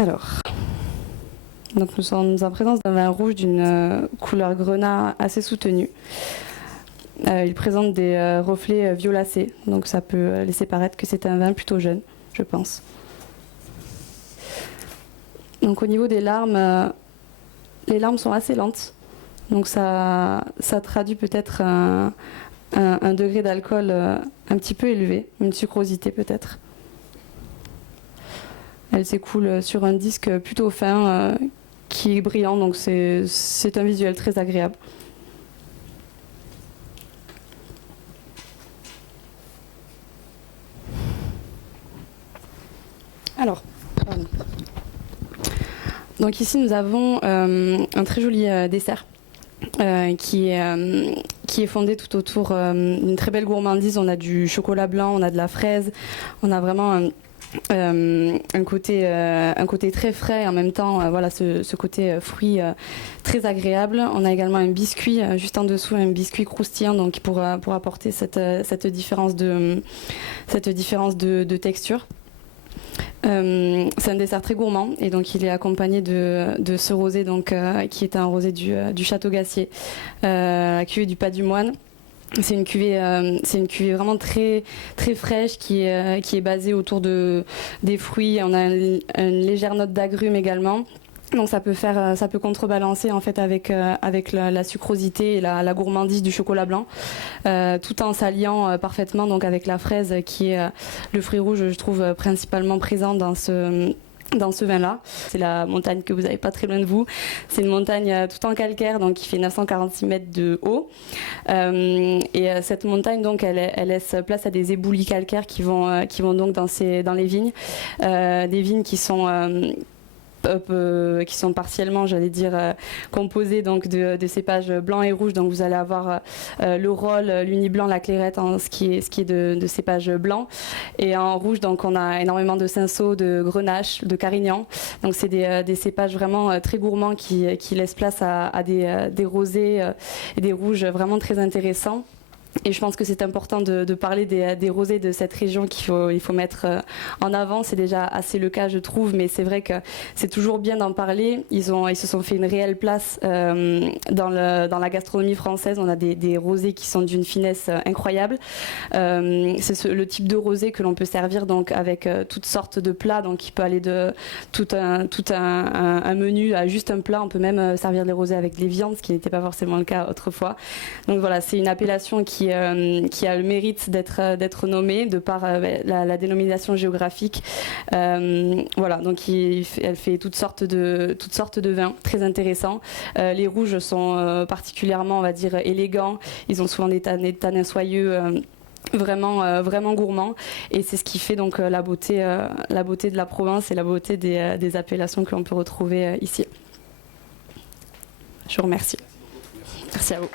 Alors, donc nous sommes en présence d'un vin rouge d'une couleur grenat assez soutenue. Il présente des reflets violacés, donc ça peut laisser paraître que c'est un vin plutôt jeune, je pense. Donc au niveau des larmes, les larmes sont assez lentes, donc ça traduit peut-être un degré d'alcool un petit peu élevé, une sucrosité peut-être. Elle s'écoule sur un disque plutôt fin qui est brillant, donc c'est un visuel très agréable. Alors, pardon. Donc ici nous avons un très joli dessert qui est fondé tout autour d'une très belle gourmandise. On a du chocolat blanc, on a de la fraise, on a vraiment un côté très frais et en même temps voilà ce côté fruit très agréable. On a également un biscuit juste en dessous, un biscuit croustillant, donc pour apporter cette différence de texture. C'est un dessert très gourmand et donc il est accompagné de ce rosé donc, qui est un rosé du Château Gassier, la cuvée du Pas du Moine. C'est une cuvée vraiment très très fraîche qui est basée autour des fruits. On a une légère note d'agrumes également. Donc ça peut contrebalancer en fait avec la sucrosité et la gourmandise du chocolat blanc, tout en s'alliant parfaitement donc avec la fraise qui est le fruit rouge, je trouve principalement présent dans ce vin-là. C'est la montagne que vous avez pas très loin de vous. C'est une montagne tout en calcaire, donc qui fait 946 mètres de haut. Et cette montagne, donc, elle laisse place à des éboulis calcaires qui vont donc dans les vignes. Des vignes qui sont partiellement, j'allais dire, composés donc de cépages blancs et rouges. Donc vous allez avoir le Rolle, l'Uni blanc, la Clairette, ce qui est de cépages blancs. Et en rouge, donc on a énormément de Cinsault, de Grenache, de Carignan. Donc c'est des cépages vraiment très gourmands qui laissent place à des rosés et des rouges vraiment très intéressants. Et je pense que c'est important de parler des rosés de cette région il faut mettre en avant. C'est déjà assez le cas, je trouve, mais c'est vrai que c'est toujours bien d'en parler. Ils se sont fait une réelle place dans la gastronomie française. On a des rosés qui sont d'une finesse incroyable. C'est le type de rosé que l'on peut servir donc avec toutes sortes de plats. Donc il peut aller de tout un menu à juste un plat. On peut même servir les rosés avec des viandes, ce qui n'était pas forcément le cas autrefois. Donc voilà, c'est une appellation qui a le mérite d'être nommée de par la dénomination géographique. Voilà, donc elle fait toutes sortes de vins très intéressants. Les rouges sont particulièrement, on va dire, élégants. Ils ont souvent des tanins soyeux. Vraiment gourmand, et c'est ce qui fait donc la beauté de la province et la beauté des appellations que l'on peut retrouver ici. Je vous remercie. Merci à vous.